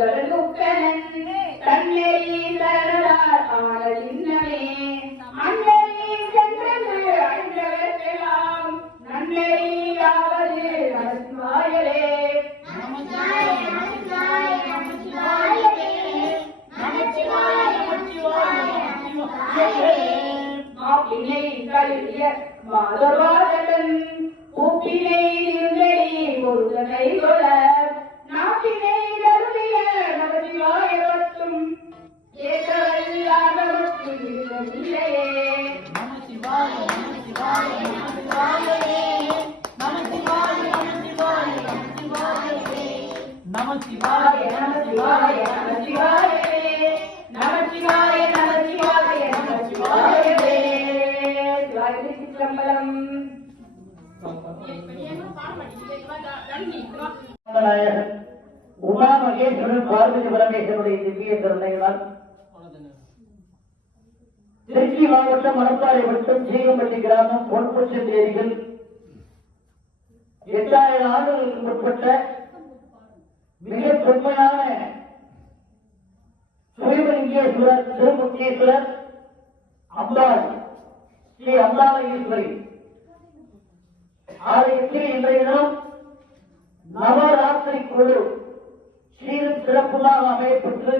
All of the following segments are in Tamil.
முதல் நமச்சிவாய நமச்சிவாயவே நமச்சிவாய நமச்சிவாய உமா மகேஸ்வரன் பார்வதி பரமேஸ்வருடைய திவ்ய கருணையினால் திருச்சி மாவட்டம் மணப்பாறை வட்டம் ஜீவம்பள்ளி கிராமம் பொன்புச்ச ஏரிகள் எட்டாயிரம் ஆண்டுகளுக்கு முற்பட்ட மிக தொன்மையான சுயமலிங்கேஸ்வரர் திருமுக்கேஸ்வரர் அம்பாள் ஸ்ரீ அம்பாள ஆலயத்தில் இன்றைய தினம் நவராத்திரி குழு சீரும் சிறப்புமாக அமையப்பெற்று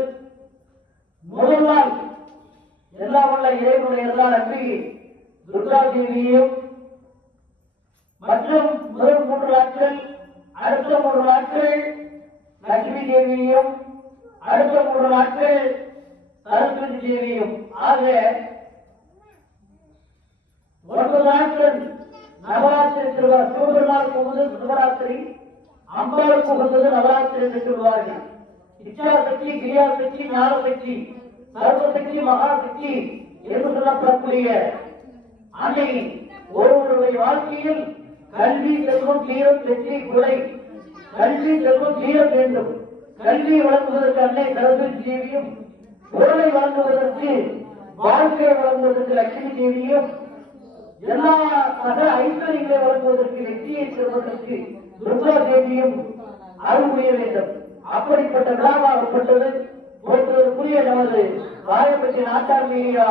முதல் நாள் எல்லா வல்ல இறைவனுடைய எல்லா நன்றி துர்கா தேவியையும் மற்றும் முதல் மூன்று நாட்கள் அடுத்த மூன்று நாட்கள் லட்சுமி தேவியையும் அடுத்த மூன்று நாட்கள் சரஸ்வதி தேவியும் ஆக ஒன்பது நாட்கள் நவராத்திரி திருவார் சிவபெருமானுக்கு முதல் சிவராத்திரி அம்பாளுக்கு உகந்தது நவராத்திரி என்று சொல்வார்கள். இச்சா சக்தி கிரியா சக்தி ஞான சக்தி. சர்வசக்தி மகாசக்தி என்று சொல்லப்படக்கூடிய அன்னை ஒருவருடைய வாழ்க்கையில் கல்வி செல்வம் தீரம் வெற்றி குலை கல்வி செல்வம் தீரம் வேண்டும். கல்வி வழங்குவதற்கு அன்னை சரஸ்வதி தேவியும் பொருளை வழங்குவதற்கு வாழ்க்கையை வழங்குவதற்கு லட்சுமி தேவியும் எல்லா சக ஐஸ்வர்யங்களை வழங்குவதற்கு வெற்றியை செல்வதற்கு துர்கா தேவியும் அருள் புரிய வேண்டும். அப்படிப்பட்ட விழாவாகப்பட்டது. போற்றுவதற்குரிய நமது ராயப்பட்டி நாட்டார் மீடியா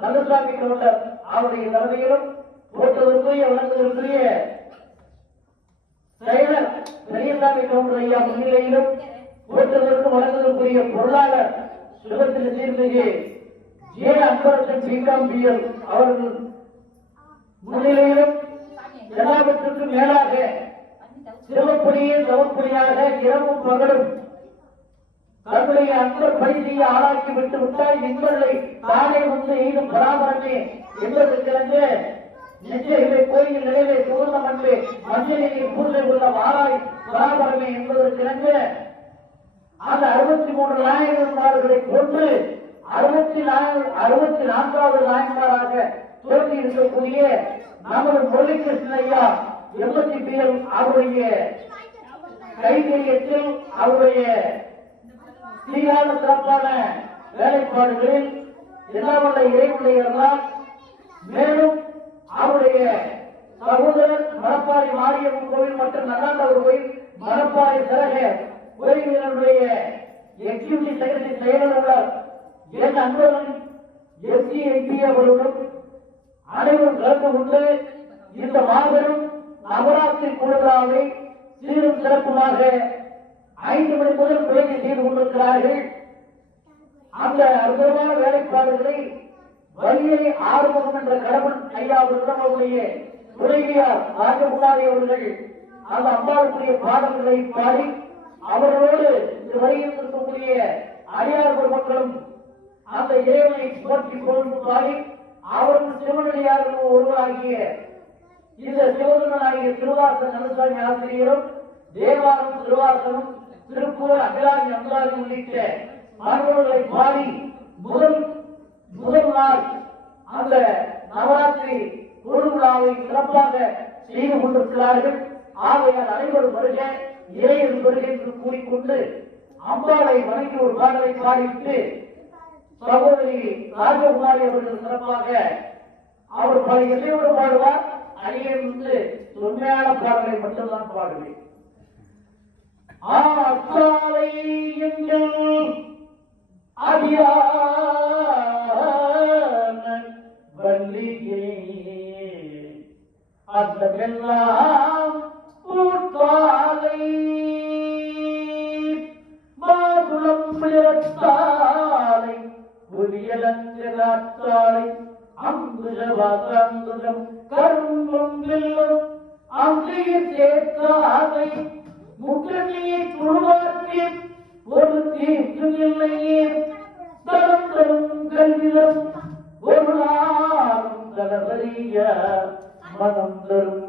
நல்லசாமி கவுண்டர் அவருடைய தலைமையிலும் போற்றுவதற்குரிய வழங்குவதற்குரிய செயலர் பெரியசாமி கவுண்டர் ஐயா முன்னிலையிலும் போற்றுவதற்கும் வழங்குவதற்குரிய பொருளாளர் சுகத்தில் சீர்மிகு ஏ அன்பரசன் பிகாம் பிஎல் அவர்கள் முன்னிலையிலும் எல்லாவற்றுக்கும் மேலாக சிவப்பொடியே தவப்பொடியாக இரவும் பகலும் தன்னுடைய அன்பர் பணி ஆளாக்கி விட்டு விட்டால் எங்களை தானே வந்து எய்தும் பராமரமே என்பதற்கிழங்கு நிச்சயமே கோயில் நிலையிலே சுகந்தம் என்று மஞ்சளில் பூஜை உள்ள வாராய் பராமரமே என்பதற்கிழங்கு அந்த அறுபத்தி மூன்று நாயகன்மார்களை கொண்டு அறுபத்தி நான்கு அறுபத்தி நான்காவது நாயன்மாராக தோன்றி இருக்கக்கூடிய நமது முரளிகிருஷ்ண ஐயா எண்பத்தி பேரும் அவருடைய கைங்கரியத்தில் அவருடைய சீரான சிறப்பான வேலைப்பாடுகளில் எல்லாவல்ல இறைவனையெல்லாம் மேலும் அவருடைய சகோதரர் மணப்பாறை மாரியம்மன் கோவில் மற்றும் நல்லாண்டவர் கோயில் மணப்பாறை சரக கோயில்களுடைய எக்ஸிகியூட்டிவ் செக்ரட்டரி செயலாளர் என் அன்பர்கள் எஸ்சி எம்பி அவர்களுடன் அனைவரும் கலந்து கொண்டு இந்த மாபெரும் நவராத்திரி குழுவிழாவை சீரும் சிறப்புமாக ஐந்து மணி முதல் துவங்கி செய்து கொண்டிருக்கிறார்கள். அந்த அற்புதமான வேலைப்பாடுகளை வலியை ஆர்வம் என்ற கடவுள் ஐயா அவர்களிடம் அவருடைய துணைவியார் ராஜகுமாரி அவர்கள் அந்த அம்பாளுக்குரிய பாடல்களை பாடி அவர்களோடு இந்த வரியில் இருக்கக்கூடிய அடியார் பெருமக்களும் அந்த இறைவனை போற்றி கொண்டு பாடி அவர்கள் சிவனடியார்கள் ஒருவராகிய இந்த சிவகங்கனாகிய திருவாசன் நலசாமி ஆசிரியரும் தேவாரம் திருவாசனும் திருப்பூர் அகிலாமி அம்பலாமி உள்ளிட்ட மாணவர்களை பாடி முதல் முதல் நாள் அந்த நவராத்திரி குழுவிழாவை சிறப்பாக செய்து கொண்டிருக்கிறார்கள். ஆகையால் அனைவரும் வருக இறையன் வருக என்று கூறிக்கொண்டு அம்பாளை வணங்கி ஒரு பாடலை பாடிவிட்டு சகோதரி ராஜகுமாரி அவர்கள் சிறப்பாக அவர் பல இசையோடு பாடுவார்? அடியேன் வந்து உண்மையான பாடலை மட்டும்தான் பாடுவேன். ஆத்தாலை எங்கள் அறியான வள்ளியே. அந்தமெல்லாம் பூத்தாலை மாதுளம் பிளத்தாலை புதியலங்காத்தாலை அங்குஜவாதங்குஜம் கரும்பும் வில்லும் அங்கேயே சேர்த்தாலை முற்றணியை துருவாக்கி ஒரு தீர்க்கும் தரும் தரும் கல்விதம். ஒரு நாளும் தளபதிய மனம் தரும்.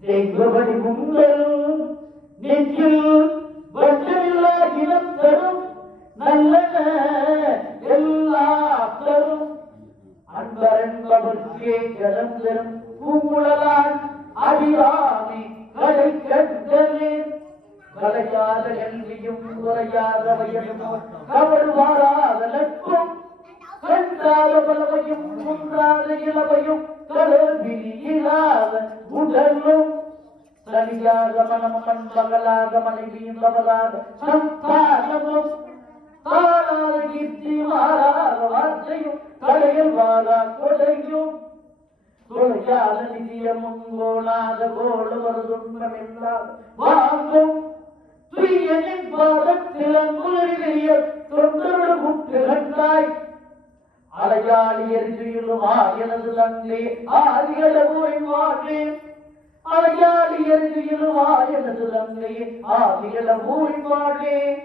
தெய்வபடி முந்தரும் நெஞ்சில் வட்டமில்லா இனம் தரும். நல்ல எல்லா தரும். அன்பரன்பவர்க்கே ஜலம் தரும். பூங்குழலான் அபிராமி கலை கலையாத கல்வியும் குறையாத வயதும் கவல் மாறாத நட்பும் கண்டாத பலவையும் முன்றாத இளவையும் கலர்விரி இல்லாத உடலும் சரியாக மனம் பகலாக மனைவியும் பகலாக சந்தானமும் தாராத கீர்த்தி மாறாத வார்த்தையும் கடையில் வாரா கொடையும். துணையாத நிதியமும் கோணாத கோடு துன்பம் இல்லாத வாங்கும் துரியனின் பாதத்தில் அங்குலரிய தொண்டரோடு குட்டு அலையாளி எரிஞ்சிலும் ஆயனது தந்தை ஆதிகள போய் அலையாளி எரிஞ்சிலும் ஆயனது தந்தை ஆதிகள போய் வாழ்வேன்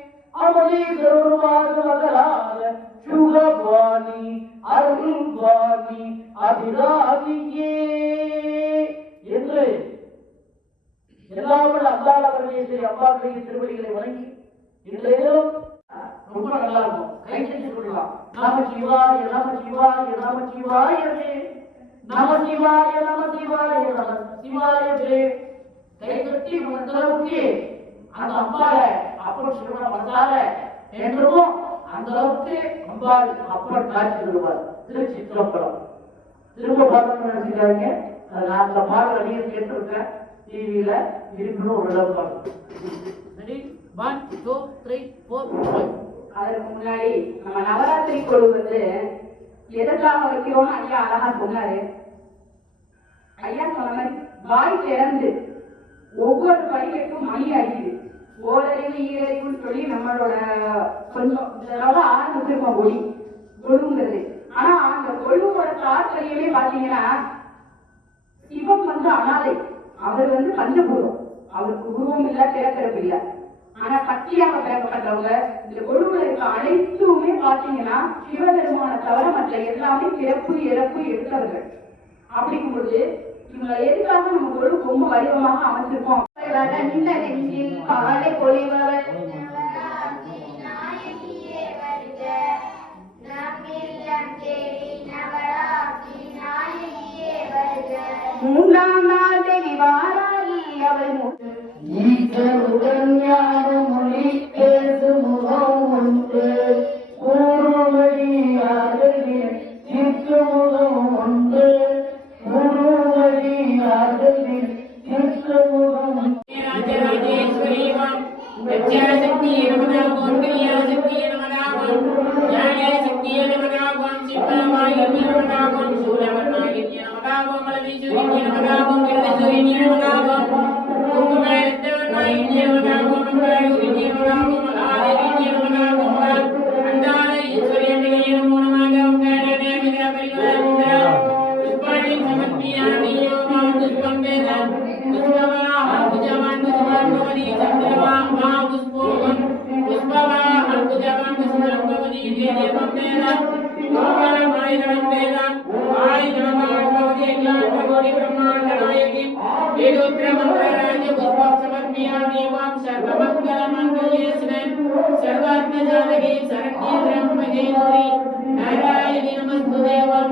மகளாக சுகபாணி அருள்பாணி அபிராமியே. என்று எல்லாமல் அல்லாத அவர்களே அம்பாவுடைய திருவடிகளை வணங்கி இன்றைய ரொம்ப நல்லா இருக்கும். கை செஞ்சு சொல்லலாம் நாம சிவாய நம சிவாய நம சிவாய நம சிவாய நம சிவாய நம சிவாய கை கட்டி அந்த அளவுக்கு அந்த அம்பால அப்புறம் சிவனை வந்தால என்றும் அந்த அளவுக்கு அம்பாள் அப்புறம் காட்சி தருவார் திருச்சிற்றம்பலம். திரும்ப பார்க்கணும்னு நினைச்சுக்காங்க நான் அந்த பாடல் அடியில் கேட்டிருக்கேன். டிவியில இருக்கணும் four, five. அதற்கு முன்னாடி நம்ம நவராத்திரி குழு வந்து எதற்காக வைக்கிறோம்னு ஐயா அழகா சொன்னாரு. ஐயா சொன்ன மாதிரி வாய் திறந்து ஒவ்வொரு படிக்கட்டும் மணி அடிக்குது. ஓரறிவு ஈரறிவுன்னு சொல்லி நம்மளோட கொஞ்சம் இதனால ஆரம்பிச்சிருக்கோம் ஒளி கொழுங்கிறது ஆனா அந்த கொழுவோட தாற்பயமே பாத்தீங்கன்னா சிவம் வந்து அனாதை. அவர் வந்து பஞ்சபூதம் அவருக்கு உருவம் இல்ல பிறப்பிறப்பு இல்ல. ஆனா சக்தியாக பிறக்கப்பட்டவங்க இந்த கொழுவுல இருக்க அனைத்துமே பாத்தீங்கன்னா சிவபெருமான தவிர மற்ற எல்லாமே பிறப்பு இறப்பு எடுத்தவர்கள். அப்படிங்கும்போது இவங்க எதுக்காக நம்ம கொழு ரொம்ப வடிவமாக அமைச்சிருக்கோம்? நின்ற நெஞ்சில் மூன்றாம் நாள் परिवार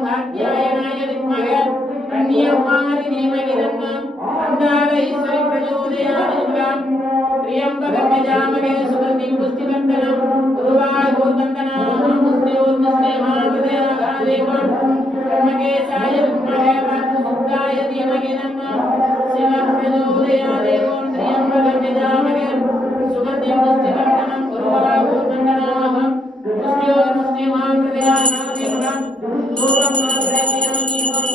कात्यायनाय विद्महे कन्याकुमारी धीमहि तन्नः तन्नारः प्रचोदयात् त्र्यम्बकं यजामहे सुगन्धिं पुष्टिवर्धनं ब्रह्मकेशाय धीमहि तन्नः शिवः प्रचोदयादेव त्र्यम्बकं यजामहे सुगन्धिं पुष्टिवर्धनं गुरुवायुर्वन्दनाः Thank you.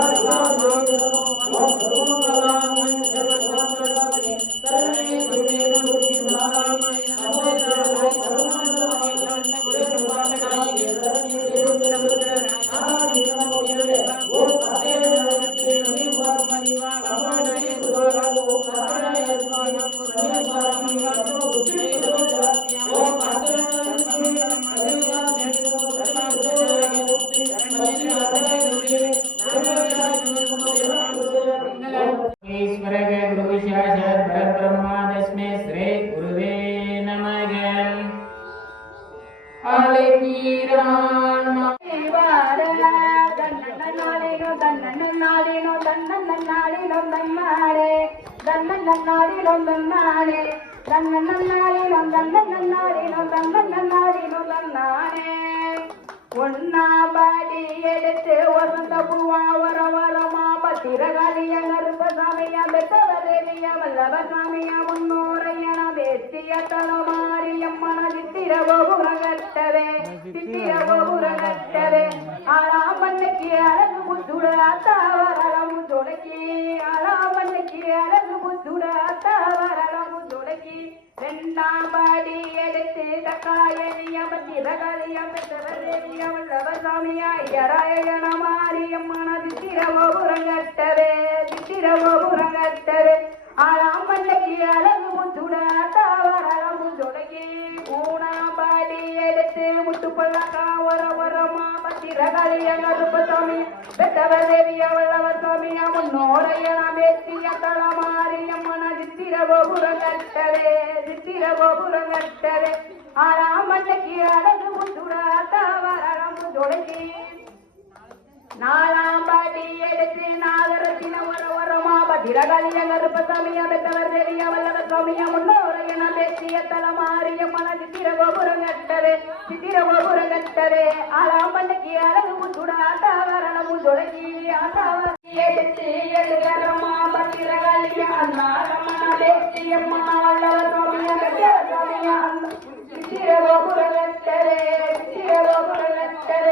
சாமியா பெத்தவரேலிய வல்லவ சாமியா முன்னோரையன வேத்திய தலமாரியம்மன சித்திர கோபுரகட்டவே சித்திர அழகு புத்துடாத்தாவரளம் தொடக்கி அழகு அத்தாவரளம் தொடக்கி எடுத்து தக்காயனியம் திரகலியம் பெற்றவரேலியம் வல்லவசாமியாயராயண மாரியம்மன ஆளாம் மண்ணைக்கு அழகு முத்துட தொடங்கி மூணாம் பாடி எடுத்து முட்டு பள்ளக்கா கருப்பசாமி பெற்றவர் தேவிய வல்லவர் சாமியா முன்னோரையன சித்திர கோபுரம் கட்டவே சித்திர கோபுரம் கட்டவே ஆறாம் மண்ணைக்கு அழகு முத்துட தாவரம் தொடங்கி நாலாம் பாட்டி எடுத்து நாகரத்தின வர வரமா பத்திரகாளிய கருப்பசாமியா பெற்றவர் தேவிய வல்லவர் சாமியா முன்னோரையன பேசிய தலமாரிய மன சித்திர கோபுரம் கட்டவே சித்திர அழகு முத்துட ஆட்டாவரணம் தொடங்கி ஆட்டாவ எடுத்து Thank you.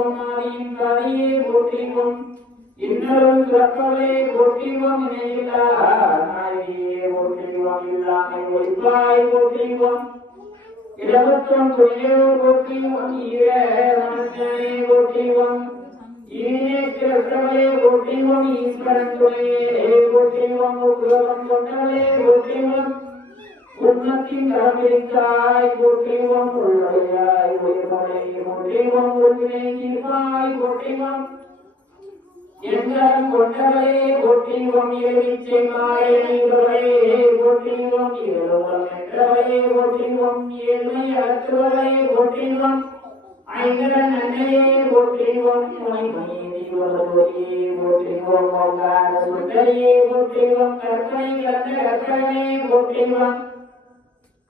போற்றிவோம் ஆதியின் போற்றிவோம் இன்னொரு சுரப்பவளே போற்றிவோம் இணையில்லா நாயகியே போற்றிவோம் இல்லாமை ஒளிப்பாய் போற்றிவோம் போற்றிவோம் போற்றிவோம் போற்றிவோம் ஈஸ்வரன் துணையே போற்றிவோம் போற்றிவோம் உன்னத்தின் கடமைக்காய் போற்றிவோம் உள்ளடையாய் உயர்மலை போற்றிவோம் உன்னை தீர்ப்பாய் எங்கள் ஏழுவம் ஏழ்மை ஐங்கரன் அன்னையே சுந்தரியே கற்பனை கற்ற கற்பனை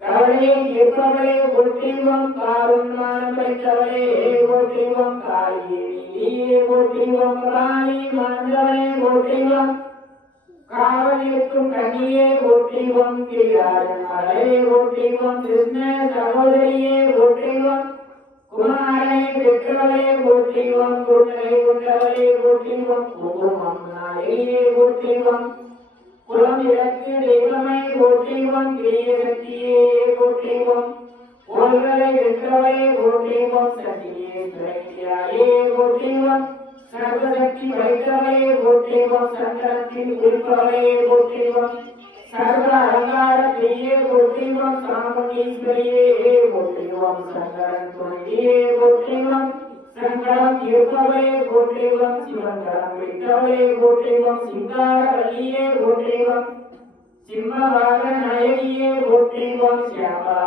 கவலையை நிற்பவளே போற்றிவோம் காருண்மானம் பெற்றவளே போற்றிவோம் காளியே நீயே போற்றிவோம் ராணி மந்தவளே போற்றிவோம் காவலிருக்கும் கனியே போற்றிவோம் கிரியாரன் மலையே போற்றிவோம் கிருஷ்ண சகோதரியே போற்றிவோம் குமாரனை பெற்றவளே போற்றிவம் குருணை கொண்டவளே போற்றிவம் குங்குமம் நாளையே போற்றிவம் புறம் இழக்கு தெய்வமை போற்றிவம் கிரிய சக்தியே போற்றிவம் கோள்களை வென்றவளே போற்றிவம் சக்தியே துறையாயே போற்றிவம் சர்வசக்தி வைத்தவளே போற்றிவம் சங்கரத்தின் குறிப்பவளே போற்றிவம் சர்வ அலங்கார பெரிய போற்றிவம் சாமுண்டீஸ்வரியே போற்றிவம் சங்கரன் துணையே போற்றிவம் சங்கரம் இருப்பவளே போற்றிவம் சிவங்கரம் விட்டவளே போற்றிவம் சிங்கார வழியே போற்றிவம் சிம்மவாக நாயகியே போற்றிவம் சியாமா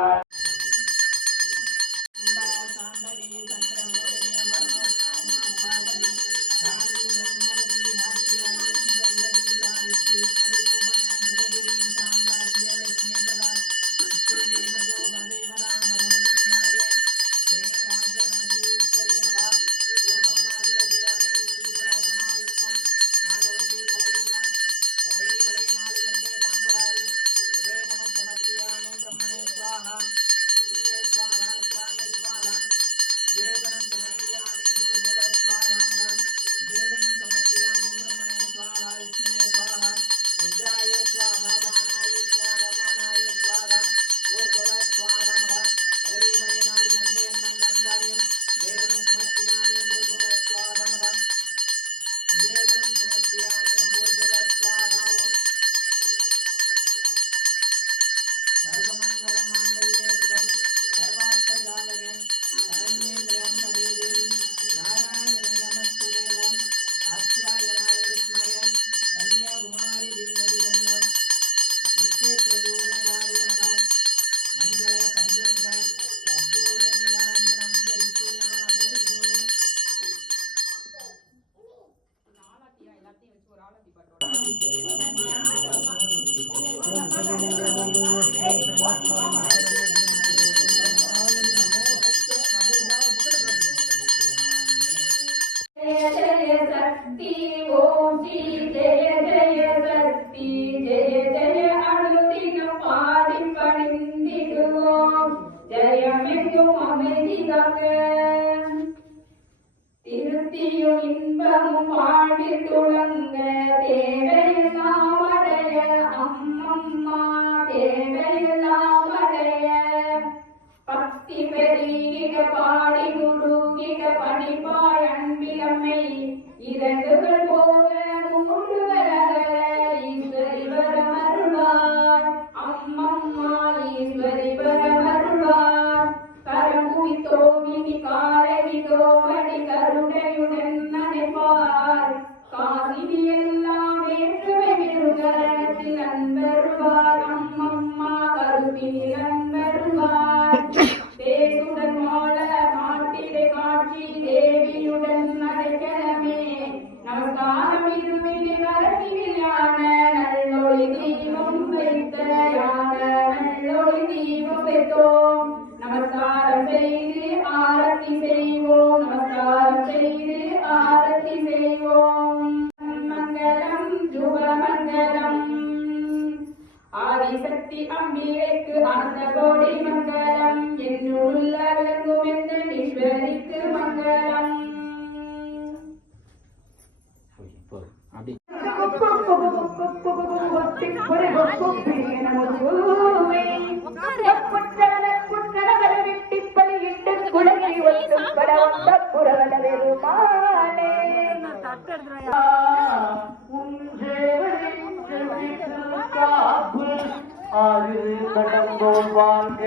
ஆறு கடந்தோம் வாங்க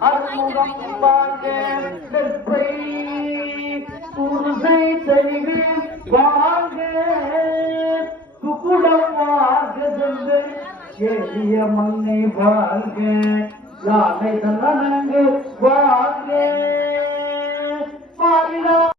அறுமுகம் வாங்க நெற்பை புருசை செய்து வாங்க குக்குடம் வாங்க சென்று எளிய மண்ணை வாங்க யானை தன்னங்கு வாங்க পারি না।